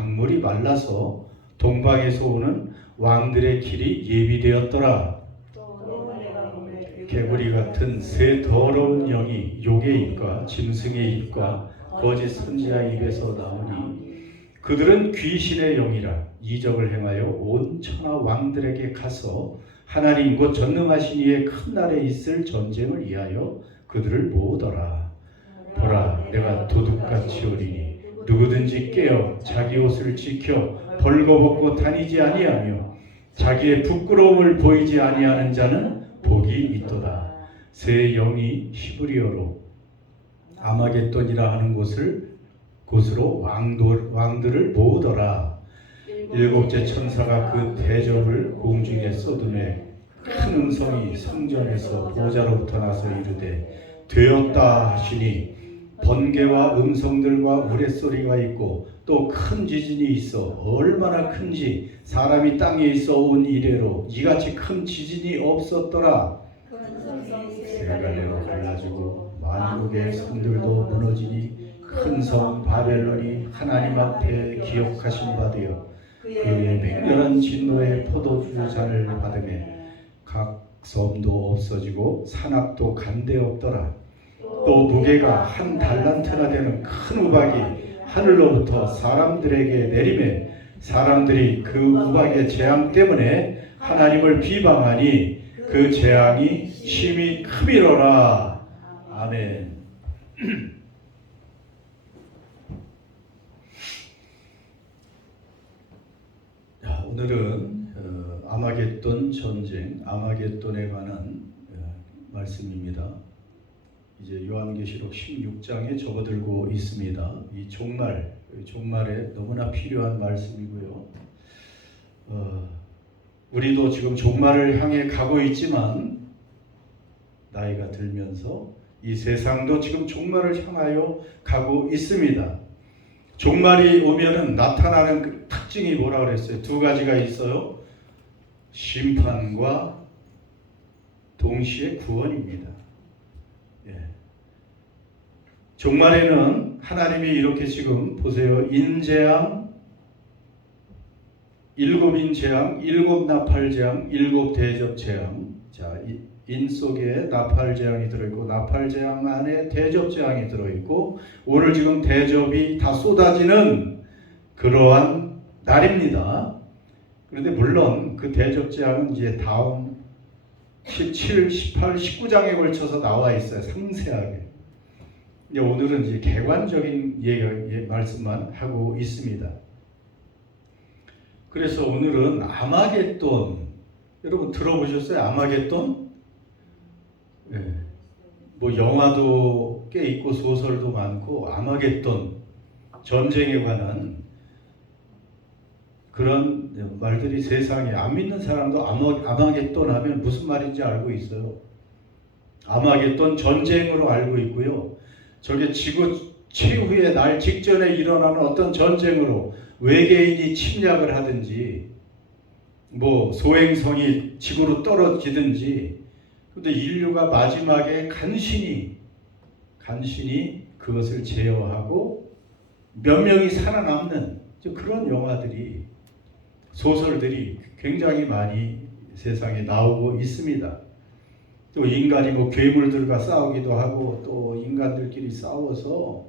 강물이 말라서 동방에서 오는 왕들의 길이 예비되었더라. 개구리 같은 새 더러운 영이 욕의 입과 짐승의 입과 거짓 선지자 입에서 나오니 그들은 귀신의 영이라 이적을 행하여 온 천하 왕들에게 가서 하나님 곧 전능하신 이의 큰 날에 있을 전쟁을 위하여 그들을 모으더라. 보라, 내가 도둑같이 오리니 누구든지 깨어 자기 옷을 지켜 벌거벗고 다니지 아니하며 자기의 부끄러움을 보이지 아니하는 자는 복이 있도다. 새 영이 히브리어로 아마겟돈이라 하는 곳으로 왕들을 모으더라. 일곱째 천사가 그 대접을 공중에 쏟음에 큰 음성이 성전에서 보좌로부터 나서 이르되 되었다 하시니 번개와 음성들과 우레소리가 있고 또 큰 지진이 있어 얼마나 큰지 사람이 땅에 있어 온 이래로 이같이 큰 지진이 없었더라. 세 갈래로 갈라지고 만국의 성들도 무너지니 큰 성 바벨론이 하나님 앞에 기억하신 바 되어 그의 맹렬한 진노의 포도주 잔을 받으매 각 섬도 없어지고 산악도 간데 없더라. 또 무게가 한 달란트나 되는 큰 우박이 하늘로부터 사람들에게 내리매 사람들이 그 우박의 재앙 때문에 하나님을 비방하니 그 재앙이 심히 크미로라. 아멘. 오늘은 아마겟돈 전쟁, 아마겟돈에 관한 말씀입니다. 이제 요한계시록 16장에 접어들고 있습니다. 이 종말에 너무나 필요한 말씀이고요. 우리도 지금 종말을 향해 가고 있지만 나이가 들면서 이 세상도 지금 종말을 향하여 가고 있습니다. 종말이 오면은 나타나는 그 특징이 뭐라 그랬어요? 두 가지가 있어요. 심판과 동시에 구원입니다. 종말에는 하나님이 이렇게 지금 보세요. 인재앙, 일곱 재앙, 일곱 나팔 재앙, 일곱 대접 재앙. 자, 인 속에 나팔 재앙이 들어있고 나팔 재앙 안에 대접 재앙이 들어있고 오늘 지금 대접이 다 쏟아지는 그러한 날입니다. 그런데 물론 그 대접 재앙은 이제 다음 17, 18, 19장에 걸쳐서 나와 있어요. 상세하게. 오늘은 이제 객관적인 말씀만 하고 있습니다. 그래서 오늘은 아마겟돈, 여러분 들어보셨어요? 아마겟돈? 뭐 영화도 꽤 있고 소설도 많고 아마겟돈, 전쟁에 관한 그런 말들이 세상에 안 믿는 사람도 아마겟돈 하면 무슨 말인지 알고 있어요. 아마겟돈 전쟁으로 알고 있고요. 저게 지구 최후의 날 직전에 일어나는 어떤 전쟁으로 외계인이 침략을 하든지 뭐 소행성이 지구로 떨어지든지 근데 인류가 마지막에 간신히 그것을 제어하고 몇 명이 살아남는 그런 영화들이 소설들이 굉장히 많이 세상에 나오고 있습니다. 또 인간이 뭐 괴물들과 싸우기도 하고 또 인간들끼리 싸워서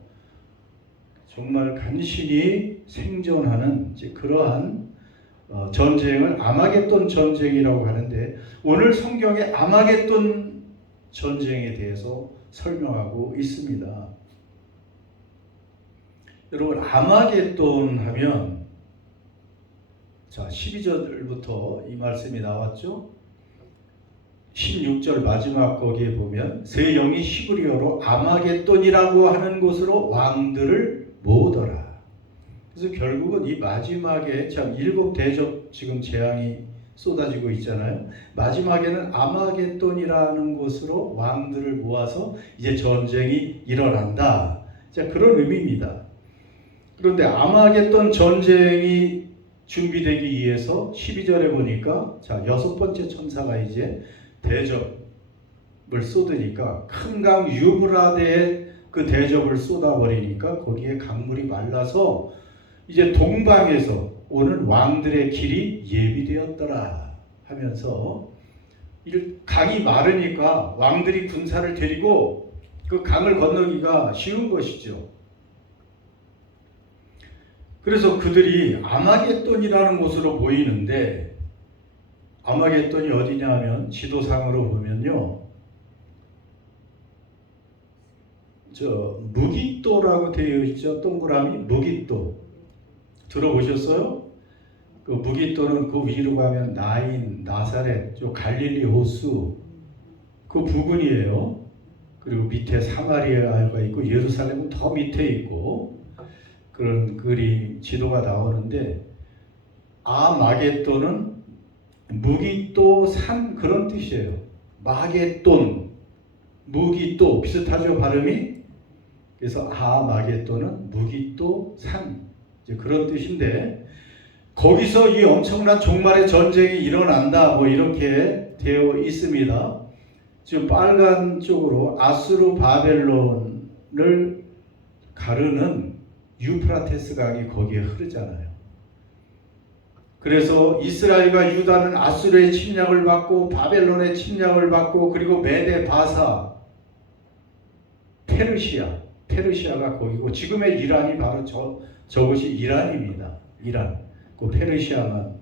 정말 간신히 생존하는 그러한 전쟁을 아마겟돈 전쟁이라고 하는데 오늘 성경에 아마겟돈 전쟁에 대해서 설명하고 있습니다. 여러분 아마겟돈 하면 자 12절부터 이 말씀이 나왔죠. 16절 마지막 거기에 보면 새 영이 히브리어로 아마겟돈이라고 하는 곳으로 왕들을 모으더라. 그래서 결국은 이 마지막에 참 일곱 대접 지금 재앙이 쏟아지고 있잖아요. 마지막에는 아마겟돈이라는 곳으로 왕들을 모아서 이제 전쟁이 일어난다. 자, 그런 의미입니다. 그런데 아마겟돈 전쟁이 준비되기 위해서 12절에 보니까 자, 여섯 번째 천사가 이제 대접을 쏟으니까 큰 강 유브라데에 그 대접을 쏟아버리니까 거기에 강물이 말라서 이제 동방에서 오는 왕들의 길이 예비되었더라 하면서 강이 마르니까 왕들이 군사를 데리고 그 강을 건너기가 쉬운 것이죠. 그래서 그들이 아마겟돈이라는 곳으로 모이는데, 아마겟돈이 어디냐 하면 지도상으로 보면요, 무깃도라고 되어 있죠. 동그라미 무깃도 들어보셨어요? 그 무깃도는 그 위로 가면 나인, 나사렛, 갈릴리 호수 그 부근이에요. 그리고 밑에 사마리아가 있고 예루살렘은 더 밑에 있고 그런 그림 지도가 나오는데, 아마겟돈은 무깃도 산 그런 뜻이에요. 마겟돈, 무깃도 비슷하죠 발음이. 그래서 아마겟돈은 무깃도 산 이제 그런 뜻인데, 거기서 이 엄청난 종말의 전쟁이 일어난다 뭐 이렇게 되어 있습니다. 지금 빨간 쪽으로 아수르 바벨론을 가르는 유프라테스 강이 거기에 흐르잖아요. 그래서 이스라엘과 유다는 아수르의 침략을 받고 바벨론의 침략을 받고, 그리고 메데 바사 페르시아가 거기고, 지금의 이란이 바로 저것이 이란입니다. 이란. 그 페르시아만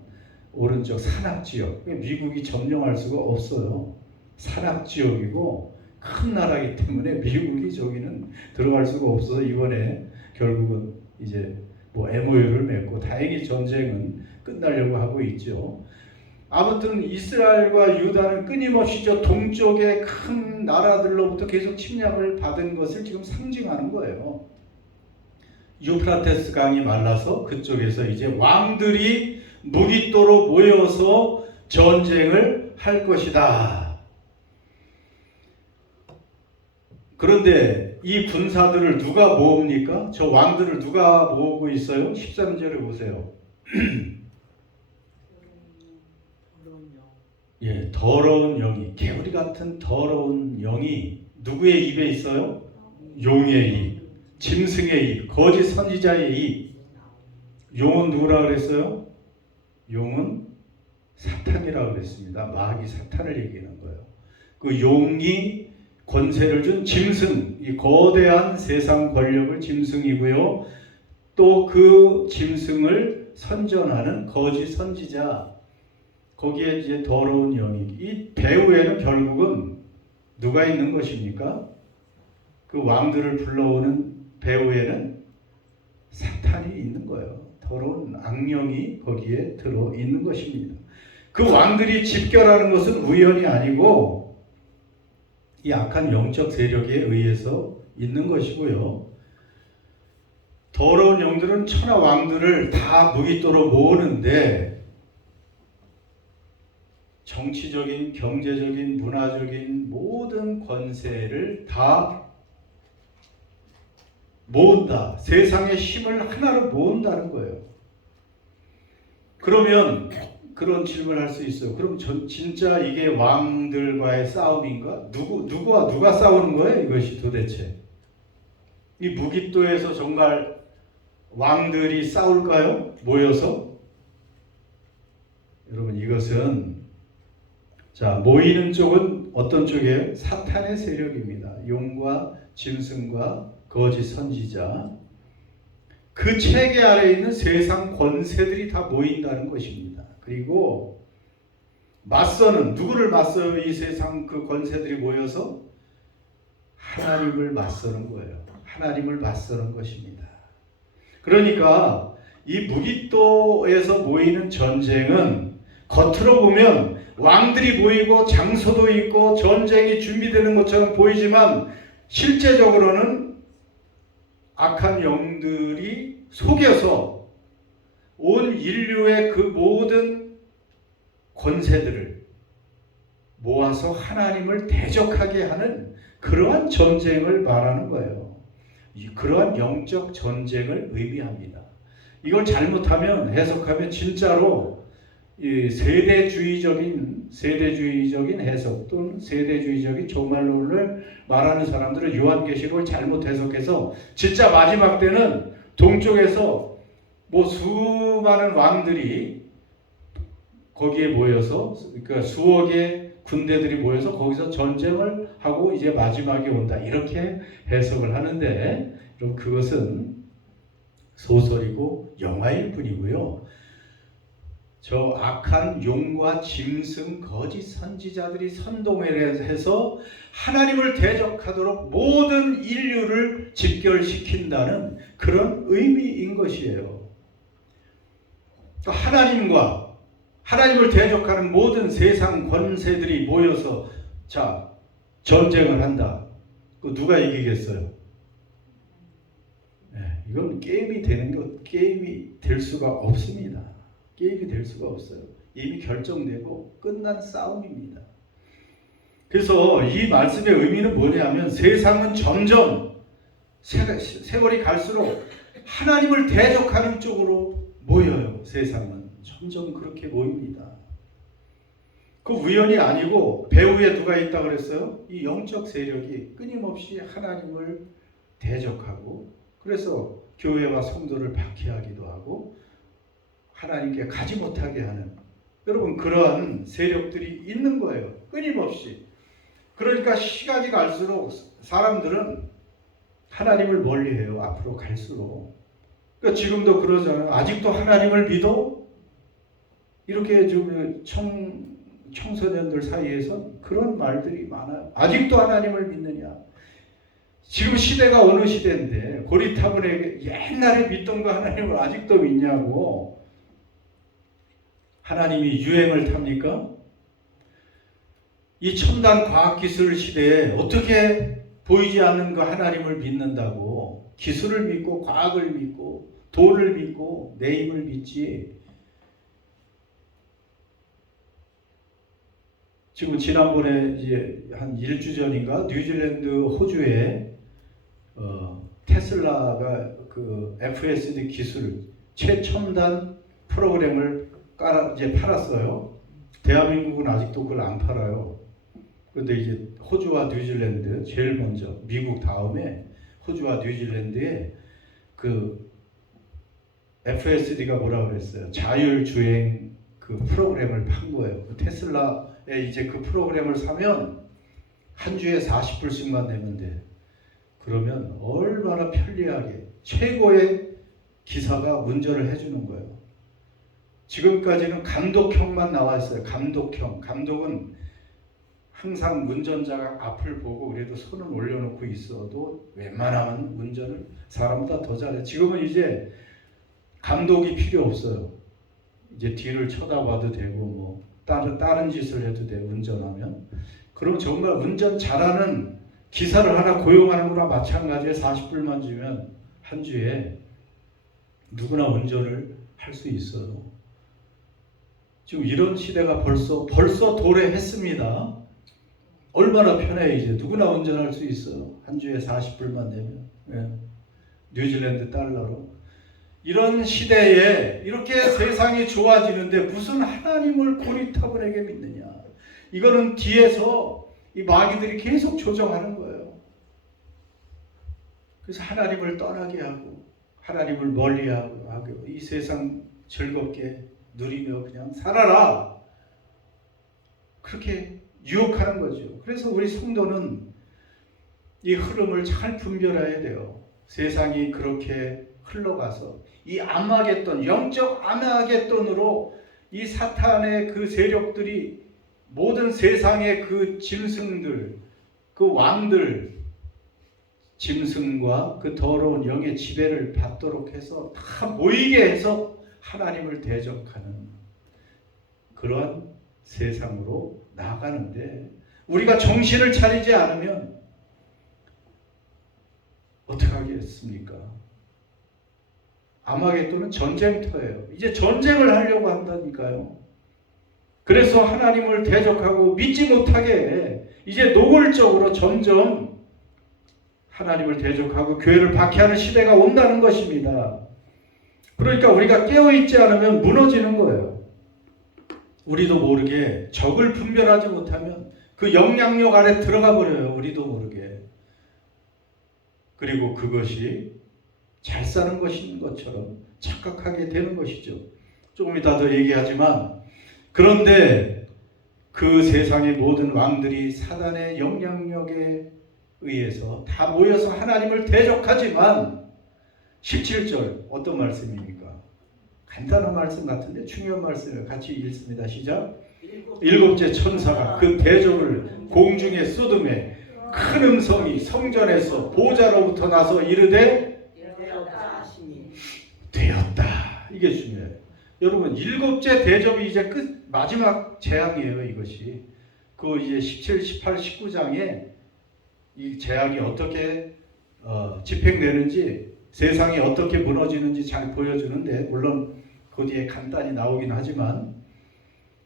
오른쪽 산악지역, 미국이 점령할 수가 없어요. 산악지역이고 큰 나라이기 때문에 미국이 저기는 들어갈 수가 없어서 이번에 결국은 이제 MOU를 맺고 다행히 전쟁은 끝나려고 하고 있죠. 아무튼 이스라엘과 유다는 끊임없이 저 동쪽의 큰 나라들로부터 계속 침략을 받은 것을 지금 상징하는 거예요. 유프라테스 강이 말라서 그쪽에서 이제 왕들이 무깃도로 모여서 전쟁을 할 것이다. 그런데 이 군사들을 누가 모읍니까? 저 왕들을 누가 모으고 있어요? 13절에 보세요. 예, 더러운 영이, 개구리 같은 더러운 영이 누구의 입에 있어요? 용의 입, 짐승의 입, 거짓 선지자의 입. 용은 누구라 그랬어요? 용은 사탄이라고 그랬습니다. 마귀 사탄을 얘기하는 거예요. 그 용이 권세를 준 짐승, 이 거대한 세상 권력을 짐승이고요. 또 그 짐승을 선전하는 거짓 선지자, 거기에 이제 더러운 영이, 이 배후에는 결국은 누가 있는 것입니까? 그 왕들을 불러오는 배후에는 사탄이 있는 거예요. 더러운 악령이 거기에 들어 있는 것입니다. 그 왕들이 집결하는 것은 우연이 아니고 이 악한 영적 세력에 의해서 있는 것이고요. 더러운 영들은 천하 왕들을 다 무깃도로 모으는데, 정치적인, 경제적인, 문화적인 모든 권세를 다 모은다. 세상의 힘을 하나로 모은다는 거예요. 그러면 그런 질문을 할 수 있어요. 그럼 진짜 이게 왕들과의 싸움인가? 누가 싸우는 거예요? 이것이 도대체. 이 무깃도에서 정말 왕들이 싸울까요? 모여서? 여러분, 이것은 모이는 쪽은 어떤 쪽이에요? 사탄의 세력입니다. 용과 짐승과 거짓 선지자, 그 체계 아래에 있는 세상 권세들이 다 모인다는 것입니다. 그리고 누구를 맞서요? 이 세상 그 권세들이 모여서 하나님을 맞서는 거예요. 하나님을 맞서는 것입니다. 그러니까 이 무깃도에서 모이는 전쟁은 겉으로 보면 왕들이 모이고 장소도 있고 전쟁이 준비되는 것처럼 보이지만, 실제적으로는 악한 영들이 속여서 온 인류의 그 모든 권세들을 모아서 하나님을 대적하게 하는 그러한 전쟁을 말하는 거예요. 그러한 영적 전쟁을 의미합니다. 이걸 잘못하면, 해석하면 진짜로 이 세대주의적인 해석 또는 세대주의적인 종말론을 말하는 사람들은 요한계시록을 잘못 해석해서 진짜 마지막 때는 동쪽에서 뭐 수많은 왕들이 거기에 모여서, 그러니까 수억의 군대들이 모여서 거기서 전쟁을 하고 이제 마지막에 온다, 이렇게 해석을 하는데, 그럼 그것은 소설이고 영화일 뿐이고요. 저 악한 용과 짐승 거짓 선지자들이 선동을 해서 하나님을 대적하도록 모든 인류를 집결시킨다는 그런 의미인 것이에요. 하나님과 하나님을 대적하는 모든 세상 권세들이 모여서 자 전쟁을 한다. 누가 이기겠어요? 네, 이건 게임이 되는 것, 게임이 될 수가 없습니다. 게임이 될 수가 없어요. 이미 결정되고 끝난 싸움입니다. 그래서 이 말씀의 의미는 뭐냐면, 세상은 점점 세월이 갈수록 하나님을 대적하는 쪽으로 모여요. 세상은 점점 그렇게 모입니다. 그 우연이 아니고 배후에 누가 있다고 그랬어요? 이 영적 세력이 끊임없이 하나님을 대적하고, 그래서 교회와 성도를 박해하기도 하고 하나님께 가지 못하게 하는, 여러분 그러한 세력들이 있는 거예요. 끊임없이. 그러니까 시간이 갈수록 사람들은 하나님을 멀리해요. 앞으로 갈수록. 그러니까 지금도 그러잖아요. 아직도 하나님을 믿어? 이렇게 좀 청소년들 사이에서 그런 말들이 많아요. 아직도 하나님을 믿느냐? 지금 시대가 어느 시대인데 고리타분하게 옛날에 믿던 거 하나님을 아직도 믿냐고. 하나님이 유행을 탑니까? 이 첨단 과학기술 시대에 어떻게 보이지 않는 그 하나님을 믿는다고, 기술을 믿고 과학을 믿고 돈을 믿고 내 힘을 믿지. 지금 지난번에 이제 한 1주 전인가 뉴질랜드 호주에 테슬라가 그 FSD 기술 최첨단 프로그램을 이제 팔았어요. 대한민국은 아직도 그걸 안 팔아요. 그런데 이제 호주와 뉴질랜드, 제일 먼저 미국 다음에 호주와 뉴질랜드에 그 FSD가 뭐라고 그랬어요? 자율주행 그 프로그램을 판 거예요. 그 테슬라에 이제 그 프로그램을 사면 한 주에 40불씩만 내면 돼. 그러면 얼마나 편리하게 최고의 기사가 운전을 해주는 거예요. 지금까지는 감독형만 나와 있어요. 감독형. 감독은 항상 운전자가 앞을 보고 그래도 손을 올려놓고 있어도 웬만하면 운전을 사람보다 더 잘해. 지금은 이제 감독이 필요 없어요. 이제 뒤를 쳐다봐도 되고 뭐 다른 짓을 해도 돼, 운전하면. 그럼 정말 운전 잘하는 기사를 하나 고용하는 거나 마찬가지에 40불만 주면 한 주에 누구나 운전을 할 수 있어요. 지금 이런 시대가 벌써 도래했습니다. 얼마나 편해. 이제 누구나 운전할 수 있어요. 한 주에 40불만 내면. 예. 뉴질랜드 달러로. 이런 시대에 이렇게 세상이 좋아지는데 무슨 하나님을 고리타분하게 믿느냐. 이거는 뒤에서 이 마귀들이 계속 조정하는 거예요. 그래서 하나님을 떠나게 하고 하나님을 멀리하고 이 세상 즐겁게 누리며 그냥 살아라, 그렇게 유혹하는 거죠. 그래서 우리 성도는 이 흐름을 잘 분별해야 돼요. 세상이 그렇게 흘러가서 이 아마겟돈, 영적 아마겟돈으로 이 사탄의 그 세력들이 모든 세상의 그 짐승들, 그 왕들, 짐승과 그 더러운 영의 지배를 받도록 해서 다 모이게 해서 하나님을 대적하는 그러한 세상으로 나아가는데, 우리가 정신을 차리지 않으면 어떻게 하겠습니까? 아마겟돈은 전쟁터예요. 이제 전쟁을 하려고 한다니까요. 그래서 하나님을 대적하고 믿지 못하게 이제 노골적으로 점점 하나님을 대적하고 교회를 박해하는 시대가 온다는 것입니다. 그러니까 우리가 깨어있지 않으면 무너지는 거예요. 우리도 모르게 적을 분별하지 못하면 그 영향력 아래 들어가 버려요. 우리도 모르게. 그리고 그것이 잘 사는 것인 것처럼 착각하게 되는 것이죠. 조금 이따 더 얘기하지만, 그런데 그 세상의 모든 왕들이 사단의 영향력에 의해서 다 모여서 하나님을 대적하지만 17절 어떤 말씀입니까? 간단한 말씀 같은데 중요한 말씀을 같이 읽습니다. 시작. 일곱째 천사가 그 대적을 공중에 쏟음에 큰 음성이 성전에서 보좌로부터 나서 이르되 되었다. 이게 중요해요. 여러분, 일곱째 대접이 이제 끝 마지막 재앙이에요. 이것이 그 이제 17, 18, 19장에 이 재앙이 어떻게 집행되는지, 세상이 어떻게 무너지는지 잘 보여주는데, 물론 그 뒤에 간단히 나오긴 하지만,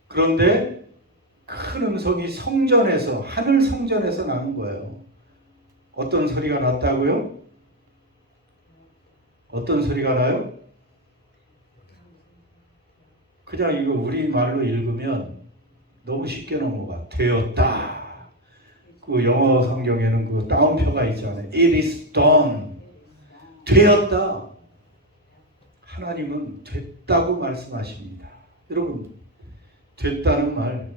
그런데 큰 음성이 성전에서, 하늘 성전에서 나는 거예요. 어떤 소리가 났다고요? 어떤 소리가 나요? 그냥 이거 우리말로 읽으면 너무 쉽게 넘어가. 되었다. 그 영어 성경에는 그 따옴표가 있잖아요. It is done. 되었다. 하나님은 됐다고 말씀하십니다. 여러분, 됐다는 말,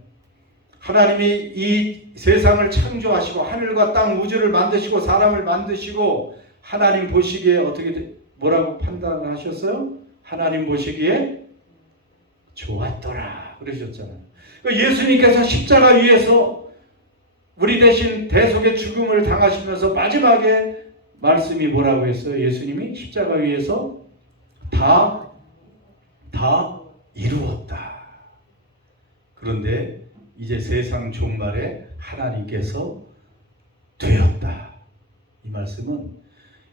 하나님이 이 세상을 창조하시고 하늘과 땅 우주를 만드시고 사람을 만드시고 하나님 보시기에 어떻게 뭐라고 판단하셨어요? 하나님 보시기에 좋았더라 그러셨잖아요. 예수님께서 십자가 위에서 우리 대신 대속의 죽음을 당하시면서 마지막에 말씀이 뭐라고 했어요? 예수님이 십자가 위에서 다 이루었다. 그런데 이제 세상 종말에 하나님께서 되었다. 이 말씀은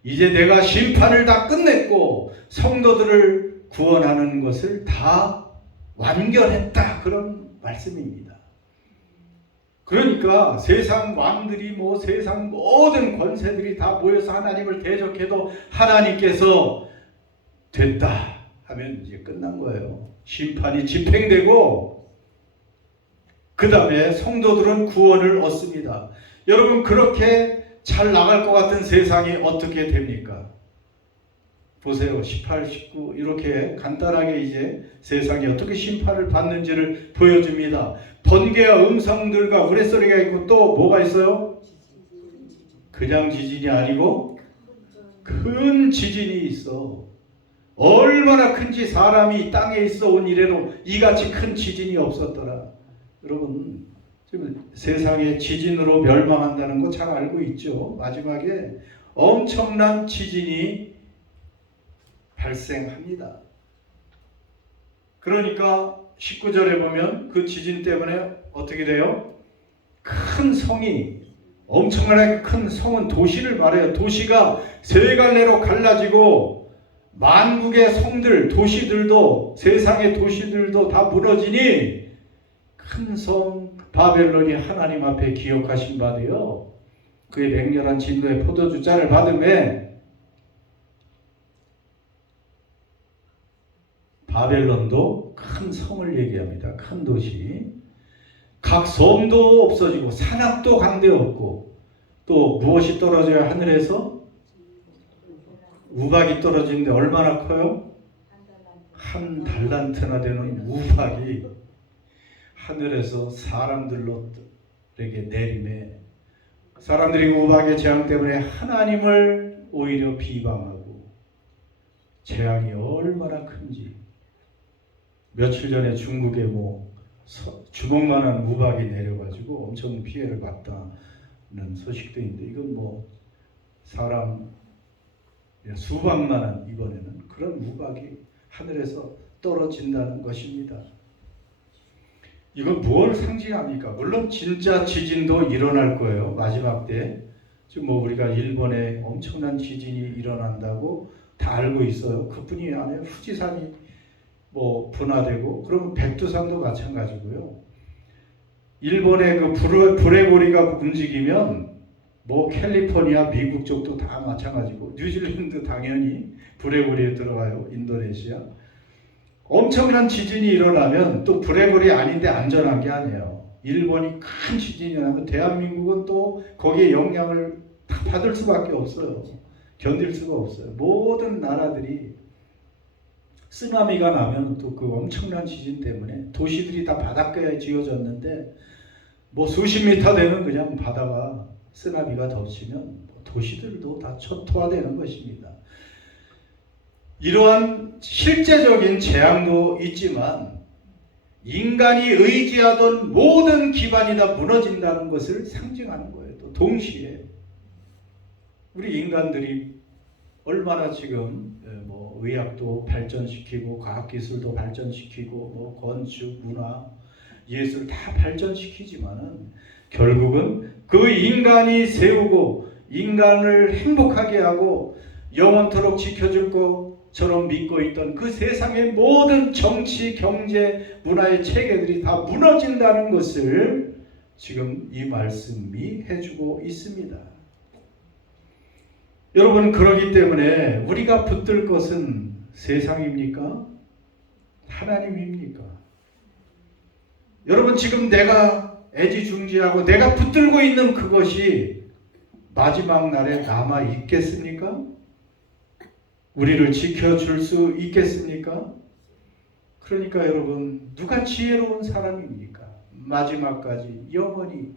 이제 내가 심판을 다 끝냈고 성도들을 구원하는 것을 다 완결했다. 그런 말씀입니다. 그러니까 세상 왕들이 세상 모든 권세들이 다 모여서 하나님을 대적해도 하나님께서 됐다 하면 이제 끝난 거예요. 심판이 집행되고 그 다음에 성도들은 구원을 얻습니다. 여러분, 그렇게 잘 나갈 것 같은 세상이 어떻게 됩니까? 보세요. 18, 19 이렇게 간단하게 이제 세상이 어떻게 심판을 받는지를 보여줍니다. 번개와 음성들과 우레소리가 있고 또 뭐가 있어요? 그냥 지진이 아니고 큰 지진이 있어. 얼마나 큰지 사람이 땅에 있어 온 이래로 이같이 큰 지진이 없었더라. 여러분, 지금 세상에 지진으로 멸망한다는 거 잘 알고 있죠. 마지막에 엄청난 지진이 발생합니다. 그러니까 19절에 보면 그 지진 때문에 어떻게 돼요? 큰 성이, 엄청나게 큰 성은 도시를 말해요. 도시가 세 갈래로 갈라지고 만국의 성들, 도시들도, 세상의 도시들도 다 무너지니 큰 성 바벨론이 하나님 앞에 기억하신 바되요. 그의 맹렬한 진노의 포도주 잔을 받음에 바벨론도 큰 성을 얘기합니다. 큰 도시. 각 섬도 없어지고 산악도 간데 없고 또 무엇이 떨어져야 하늘에서? 우박이 떨어지는데 얼마나 커요? 한 달란트나 되는 우박이 하늘에서 사람들에게 내림에 사람들이 우박의 재앙 때문에 하나님을 오히려 비방하고 재앙이 얼마나 큰지 며칠 전에 중국에 주먹만한 우박이 내려가지고 엄청 피해를 봤다는 소식도 있는데 이건 사람 수박만한 이번에는 그런 우박이 하늘에서 떨어진다는 것입니다. 이건 무엇을 상징합니까? 물론 진짜 지진도 일어날 거예요. 마지막 때. 지금 우리가 일본에 엄청난 지진이 일어난다고 다 알고 있어요. 그뿐이 아니에요. 후지산이 분화되고 그러면 백두산도 마찬가지고요. 일본의 그 불의 고리가 움직이면 캘리포니아, 미국 쪽도 다 마찬가지고 뉴질랜드 당연히 불의 고리에 들어가요. 인도네시아. 엄청난 지진이 일어나면 또 불의 고리 아닌데 안전한 게 아니에요. 일본이 큰 지진이 나면 대한민국은 또 거기에 영향을 받을 수밖에 없어요. 견딜 수가 없어요. 모든 나라들이 쓰나미가 나면 또 그 엄청난 지진 때문에 도시들이 다 바닷가에 지어졌는데 뭐 수십 미터 되는 그냥 바다가 쓰나미가 덮치면 도시들도 다 초토화되는 것입니다. 이러한 실제적인 재앙도 있지만 인간이 의지하던 모든 기반이 다 무너진다는 것을 상징하는 거예요. 또 동시에 우리 인간들이 얼마나 지금 뭐 의학도 발전시키고 과학기술도 발전시키고 뭐 건축, 문화, 예술 다 발전시키지만은 결국은 그 인간이 세우고 인간을 행복하게 하고 영원토록 지켜줄 것처럼 믿고 있던 그 세상의 모든 정치, 경제, 문화의 체계들이 다 무너진다는 것을 지금 이 말씀이 해주고 있습니다. 여러분, 그러기 때문에 우리가 붙들 것은 세상입니까? 하나님입니까? 여러분, 지금 내가 애지중지하고 내가 붙들고 있는 그것이 마지막 날에 남아 있겠습니까? 우리를 지켜줄 수 있겠습니까? 그러니까 여러분, 누가 지혜로운 사람입니까? 마지막까지 영원히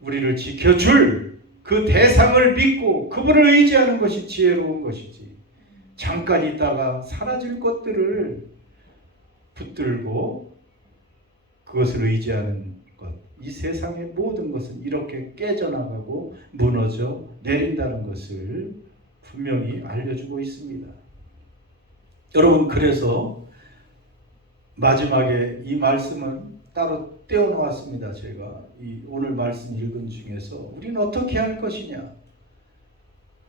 우리를 지켜줄 그 대상을 믿고 그분을 의지하는 것이 지혜로운 것이지, 잠깐 있다가 사라질 것들을 붙들고 그것을 의지하는 것, 이 세상의 모든 것은 이렇게 깨져나가고 무너져 내린다는 것을 분명히 알려주고 있습니다. 여러분, 그래서 마지막에 이 말씀은 따로 떼어놓았습니다. 제가 이 오늘 말씀 읽은 중에서 우리는 어떻게 할 것이냐,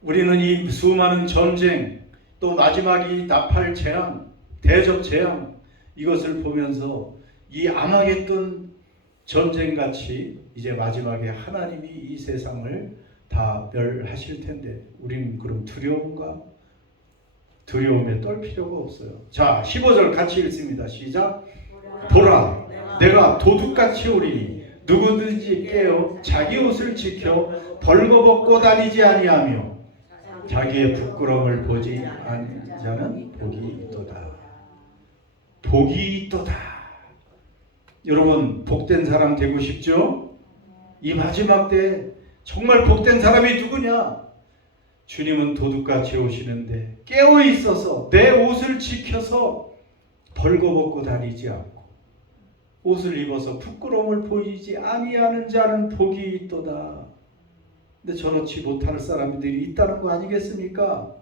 우리는 이 수많은 전쟁, 또 마지막이 나팔 재앙, 대접 재앙, 이것을 보면서 이 아마겟돈 전쟁같이 이제 마지막에 하나님이 이 세상을 다 멸하실 텐데 우리는 그럼 두려운가? 두려움에 떨 필요가 없어요. 자, 15절 같이 읽습니다. 시작. 보라, 내가 도둑같이 오리니 누구든지 깨어 자기 옷을 지켜 벌거벗고 다니지 아니하며 자기의 부끄러움을 보지 않는 자는 복이 있도다. 복이 있도다. 여러분, 복된 사람 되고 싶죠? 이 마지막 때 정말 복된 사람이 누구냐? 주님은 도둑같이 오시는데 깨어 있어서 내 옷을 지켜서 벌거벗고 다니지 않고 옷을 입어서 부끄러움을 보이지 아니하는 자는 복이 있도다. 근데 저렇지 못할 사람들이 있다는 거 아니겠습니까?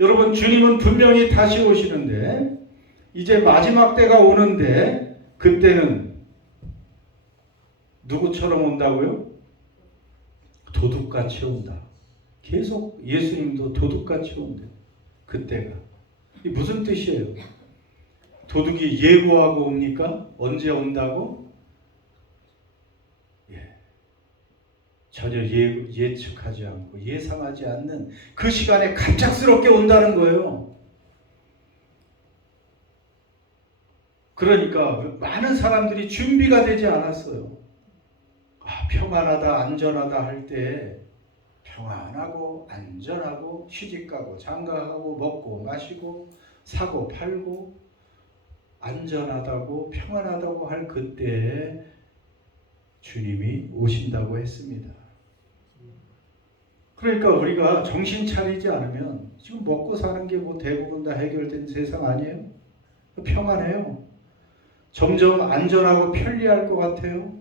여러분, 주님은 분명히 다시 오시는데 이제 마지막 때가 오는데 그때는 누구처럼 온다고요? 도둑같이 온다. 계속 예수님도 도둑같이 온대. 그때가. 이게 무슨 뜻이에요? 도둑이 예고하고 옵니까? 언제 온다고? 전혀 예측하지 않고 예상하지 않는 그 시간에 갑작스럽게 온다는 거예요. 그러니까 많은 사람들이 준비가 되지 않았어요. 평안하다, 안전하다 할 때 평안하고 안전하고 시집가고 장가가고 먹고 마시고 사고 팔고 안전하다고 평안하다고 할 그때에 주님이 오신다고 했습니다. 그러니까 우리가 정신 차리지 않으면 지금 먹고 사는 게 뭐 대부분 다 해결된 세상 아니에요? 평안해요. 점점 안전하고 편리할 것 같아요.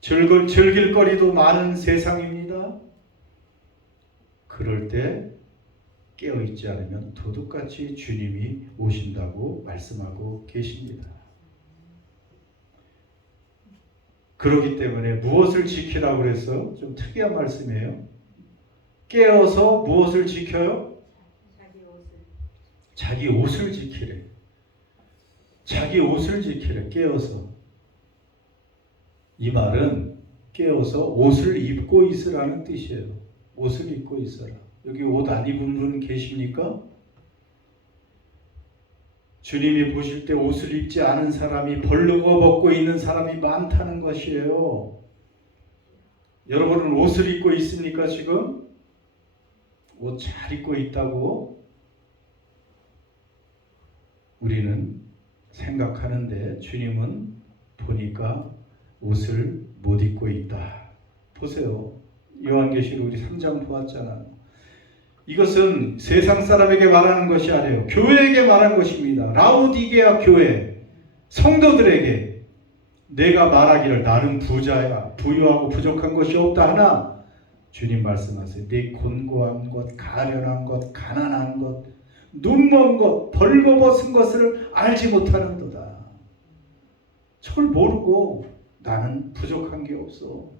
즐길 거리도 많은 세상입니다. 그럴 때 깨어있지 않으면 도둑같이 주님이 오신다고 말씀하고 계십니다. 그렇기 때문에 무엇을 지키라고 그래서 좀 특이한 말씀이에요. 깨어서 무엇을 지켜요? 자기 옷을 지키래. 자기 옷을 지키래. 깨어서. 이 말은 깨어서 옷을 입고 있으라는 뜻이에요. 옷을 입고 있어라. 여기 옷 안 입은 분 계십니까? 주님이 보실 때 옷을 입지 않은 사람이 벌르고 벗고 있는 사람이 많다는 것이에요. 여러분은 옷을 입고 있습니까 지금? 옷 잘 입고 있다고? 우리는 생각하는데 주님은 보니까 옷을 못 입고 있다. 보세요. 요한계시록 우리 3장 보았잖아요. 이것은 세상 사람에게 말하는 것이 아니에요. 교회에게 말한 것입니다. 라오디게아 교회 성도들에게 내가 말하기를 나는 부자야, 부유하고 부족한 것이 없다 하나 주님 말씀하세요. 네 곤고한 것, 가련한 것, 가난한 것, 눈먼 것, 벌거벗은 것을 알지 못하는도다. 저걸 모르고 나는 부족한 게 없어.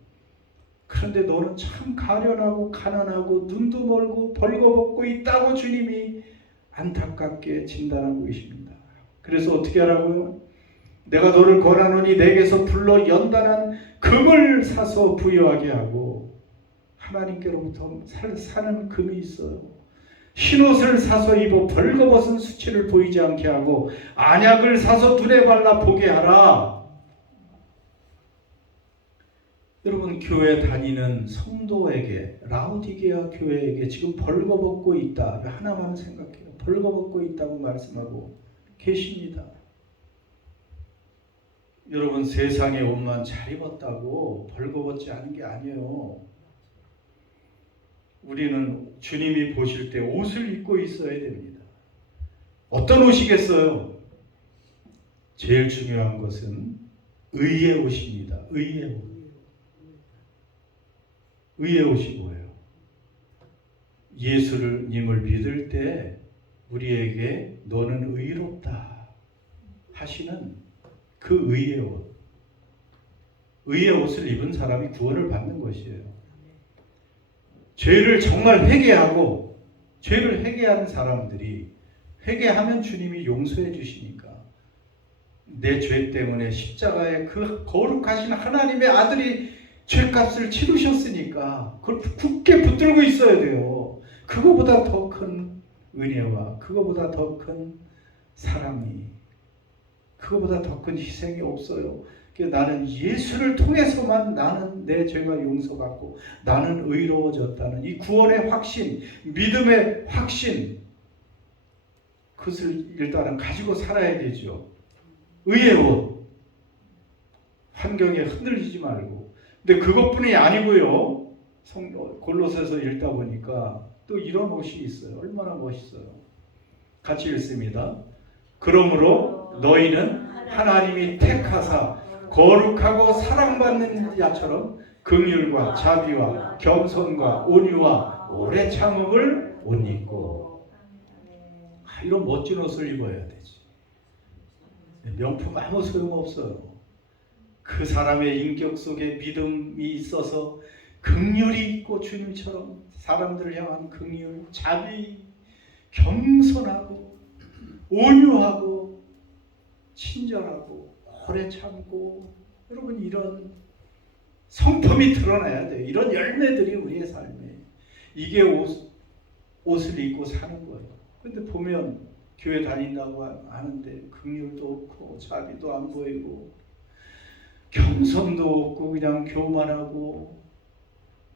그런데 너는 참 가련하고 가난하고 눈도 멀고 벌거벗고 있다고 주님이 안타깝게 진단하고 계십니다. 그래서 어떻게 하라고요? 내가 너를 권하노니 내게서 불러 연단한 금을 사서 부여하게 하고, 하나님께로부터 사는 금이 있어요. 흰옷을 사서 입어 벌거벗은 수치를 보이지 않게 하고 안약을 사서 눈에 발라 보게 하라. 여러분, 교회 다니는 성도에게, 라오디게아 교회에게 지금 벌거벗고 있다. 하나만 생각해요. 벌거벗고 있다고 말씀하고 계십니다. 여러분, 세상의 옷만 잘 입었다고 벌거벗지 않은 게 아니에요. 우리는 주님이 보실 때 옷을 입고 있어야 됩니다. 어떤 옷이겠어요? 제일 중요한 것은 의의 옷입니다. 의의 옷. 의의 옷이 뭐예요? 예수님을 믿을 때 우리에게 너는 의롭다 하시는 그 의의 옷. 의의 옷을 입은 사람이 구원을 받는 것이에요. 죄를 정말 회개하고 죄를 회개하는 사람들이 회개하면 주님이 용서해 주시니까, 내 죄 때문에 십자가에 그 거룩하신 하나님의 아들이 죄값을 치르셨으니까 그걸 굳게 붙들고 있어야 돼요. 그거보다 더 큰 은혜와 그거보다 더 큰 사랑이, 그거보다 더 큰 희생이 없어요. 나는 예수를 통해서만 나는 내 죄가 용서받고 나는 의로워졌다는 이 구원의 확신, 믿음의 확신, 그것을 일단은 가지고 살아야 되죠. 의의 옷. 환경에 흔들리지 말고. 근데 그것뿐이 아니고요. 골로새서 읽다 보니까 또 이런 옷이 있어요. 얼마나 멋있어요. 같이 읽습니다. 그러므로 너희는 하나님이 택하사 거룩하고 사랑받는 자처럼 긍휼과 자비와 겸손과 온유와 오래 참음을 옷 입고. 이런 멋진 옷을 입어야 되지. 명품 아무 소용없어요. 그 사람의 인격 속에 믿음이 있어서 긍휼이 있고, 주님처럼 사람들을 향한 긍휼, 자비, 겸손하고 온유하고 친절하고 오래 참고, 여러분 이런 성품이 드러나야 돼요. 이런 열매들이 우리의 삶에, 이게 옷을 입고 사는 거예요. 근데 보면 교회 다닌다고 하는데 긍휼도 없고 자비도 안 보이고 겸손도 없고 그냥 교만하고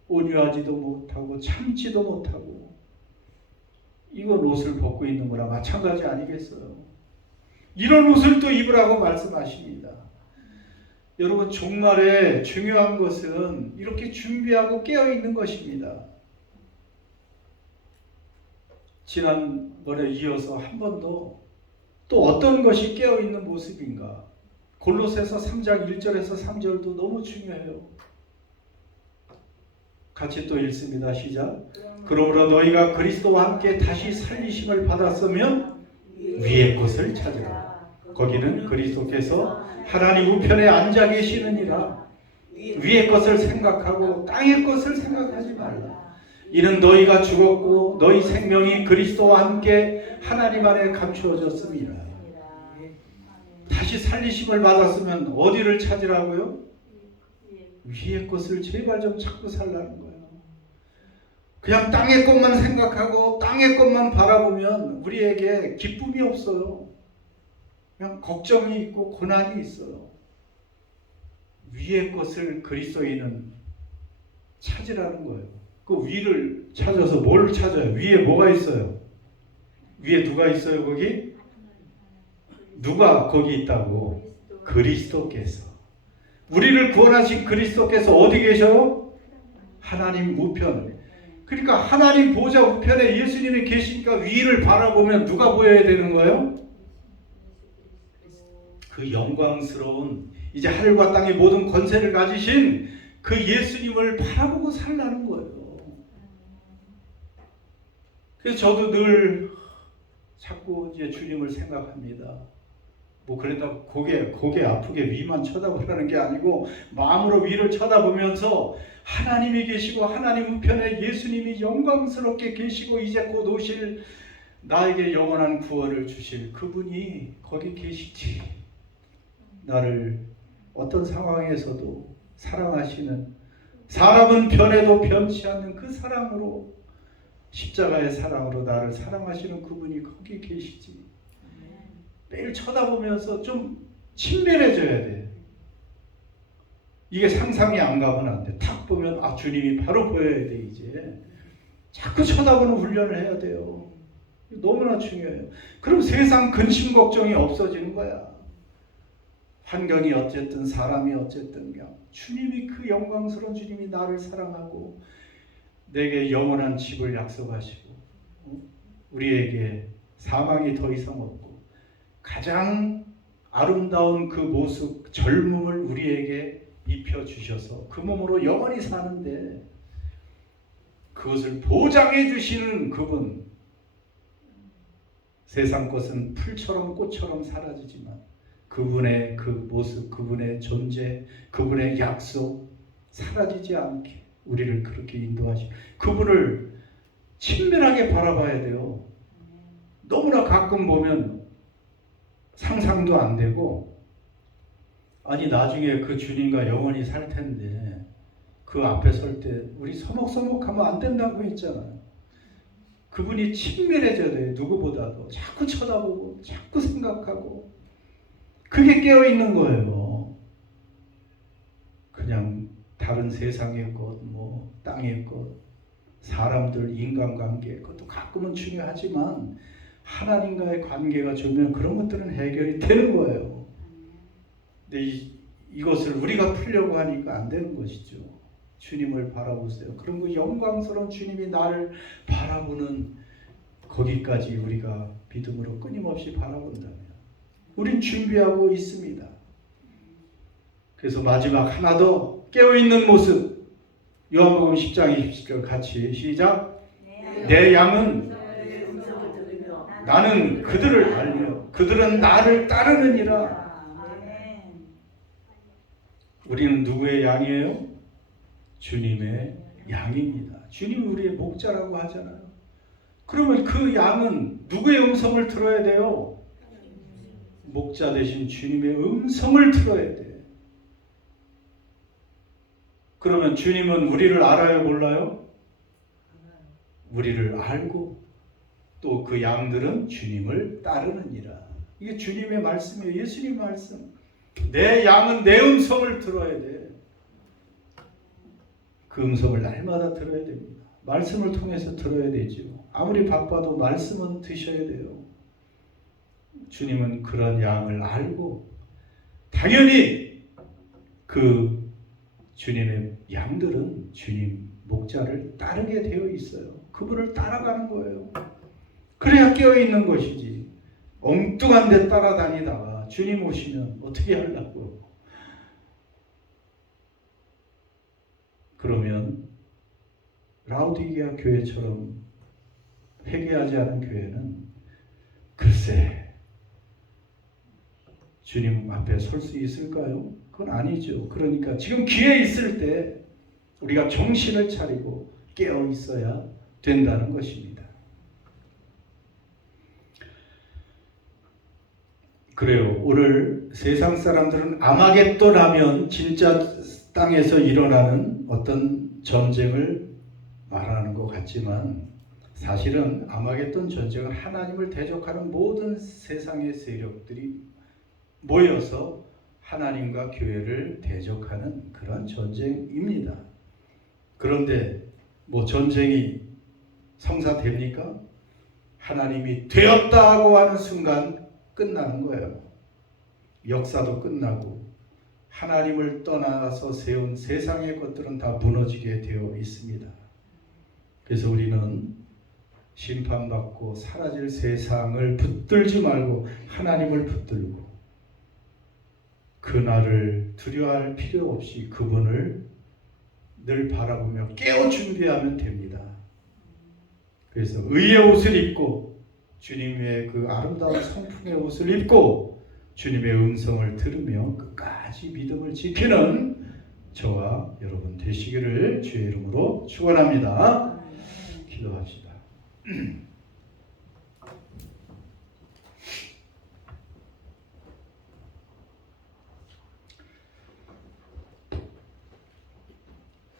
온유하지도 못하고 참지도 못하고, 이건 옷을 벗고 있는 거나 마찬가지 아니겠어요? 이런 옷을 또 입으라고 말씀하십니다. 여러분, 종말에 중요한 것은 이렇게 준비하고 깨어있는 것입니다. 지난번에 이어서 한 번 더 또 어떤 것이 깨어있는 모습인가? 골로새서 3장 1절에서 3절도 너무 중요해요. 같이 또 읽습니다. 시작. 그러므로 너희가 그리스도와 함께 다시 살리심을 받았으면 위의 것을 찾으라. 거기는 그리스도께서 하나님 우편에 앉아 계시느니라. 위의 것을 생각하고 땅의 것을 생각하지 말라. 이는 너희가 죽었고 너희 생명이 그리스도와 함께 하나님 안에 감추어졌습니다. 다시 살리심을 받았으면 어디를 찾으라고요? 위의 것을 제발 좀 찾고 살라는 거예요. 그냥 땅의 것만 생각하고 땅의 것만 바라보면 우리에게 기쁨이 없어요. 그냥 걱정이 있고 고난이 있어요. 위의 것을 그리스도인은 찾으라는 거예요. 그 위를 찾아서 뭘 찾아요? 위에 뭐가 있어요? 위에 누가 있어요? 거기? 누가 거기 있다고? 그리스도께서. 우리를 구원하신 그리스도께서 어디 계셔요? 하나님 우편. 그러니까 하나님 보좌 우편에 예수님이 계시니까 위를 바라보면 누가 보여야 되는 거예요? 그 영광스러운 이제 하늘과 땅의 모든 권세를 가지신 그 예수님을 바라보고 살라는 거예요. 그래서 저도 늘 자꾸 이제 주님을 생각합니다. 뭐 그랬다고 고개 아프게 위만 쳐다보라는 게 아니고 마음으로 위를 쳐다보면서 하나님이 계시고 하나님 우편에 예수님이 영광스럽게 계시고 이제 곧 오실 나에게 영원한 구원을 주실 그분이 거기 계시지. 나를 어떤 상황에서도 사랑하시는, 사람은 변해도 변치 않는 그 사랑으로, 십자가의 사랑으로 나를 사랑하시는 그분이 거기 계시지. 매일 쳐다보면서 좀 친밀해져야 돼. 이게 상상이 안 가면 안 돼. 탁 보면 주님이 바로 보여야 돼. 이제 자꾸 쳐다보는 훈련을 해야 돼요. 너무나 중요해요. 그럼 세상 근심 걱정이 없어지는 거야. 환경이 어쨌든 사람이 어쨌든 주님이, 그 영광스러운 주님이 나를 사랑하고 내게 영원한 집을 약속하시고 우리에게 사망이 더 이상 없고 가장 아름다운 그 모습, 젊음을 우리에게 입혀주셔서 그 몸으로 영원히 사는데 그것을 보장해 주시는 그분. 세상 것은 풀처럼 꽃처럼 사라지지만 그분의 그 모습, 그분의 존재, 그분의 약속 사라지지 않게 우리를 그렇게 인도하시고 그분을 친밀하게 바라봐야 돼요. 너무나 가끔 보면 상상도 안 되고, 아니 나중에 그 주님과 영원히 살 텐데 그 앞에 설 때 우리 서먹서먹하면 안 된다고 했잖아요. 그분이 친밀해져야 돼요. 누구보다도. 자꾸 쳐다보고 자꾸 생각하고 그게 깨어있는 거예요. 그냥 다른 세상의 것, 뭐 땅의 것, 사람들, 인간관계, 그것도 가끔은 중요하지만 하나님과의 관계가 좋으면 그런 것들은 해결이 되는 거예요. 근데 이것을 우리가 풀려고 하니까 안 되는 것이죠. 주님을 바라보세요. 그런 그 영광스러운 주님이 나를 바라보는 거기까지 우리가 믿음으로 끊임없이 바라본다면 우린 준비하고 있습니다. 그래서 마지막 하나 더 깨어있는 모습, 요한복음 10장 20절 같이 시작. 내 양은 나는 그들을 알며 그들은 나를 따르느니라. 우리는 누구의 양이에요? 주님의 양입니다. 주님이 우리의 목자라고 하잖아요. 그러면 그 양은 누구의 음성을 들어야 돼요? 목자 되신 주님의 음성을 들어야 돼. 그러면 주님은 우리를 알아요, 몰라요? 우리를 알고 또 그 양들은 주님을 따르느니라. 이게 주님의 말씀이에요. 예수님의 말씀. 내 양은 내 음성을 들어야 돼. 그 음성을 날마다 들어야 됩니다. 말씀을 통해서 들어야 되죠. 아무리 바빠도 말씀은 드셔야 돼요. 주님은 그런 양을 알고 당연히 그 주님의 양들은 주님 목자를 따르게 되어 있어요. 그분을 따라가는 거예요. 그래야 깨어있는 것이지. 엉뚱한 데 따라다니다가 주님 오시면 어떻게 하려고. 그러면 라우디게아 교회처럼 회개하지 않은 교회는 글쎄 주님 앞에 설 수 있을까요? 그건 아니죠. 그러니까 지금 기회 있을 때 우리가 정신을 차리고 깨어 있어야 된다는 것입니다. 그래요. 오늘 세상 사람들은 아마겟돈 하면 진짜 땅에서 일어나는 어떤 전쟁을 말하는 것 같지만 사실은 아마겟돈 전쟁은 하나님을 대적하는 모든 세상의 세력들이 모여서 하나님과 교회를 대적하는 그런 전쟁입니다. 그런데 뭐 전쟁이 성사됩니까? 하나님이 되었다고 하는 순간 끝나는 거예요. 역사도 끝나고 하나님을 떠나서 세운 세상의 것들은 다 무너지게 되어 있습니다. 그래서 우리는 심판받고 사라질 세상을 붙들지 말고 하나님을 붙들고 그날을 두려워할 필요 없이 그분을 늘 바라보며 깨어 준비하면 됩니다. 그래서 의의 옷을 입고 주님의 그 아름다운 성품의 옷을 입고 주님의 음성을 들으며 끝까지 믿음을 지키는 저와 여러분 되시기를 주의 이름으로 축원합니다. 기도합시다.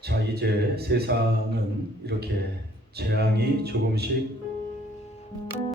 자, 이제 세상은 이렇게 재앙이 조금씩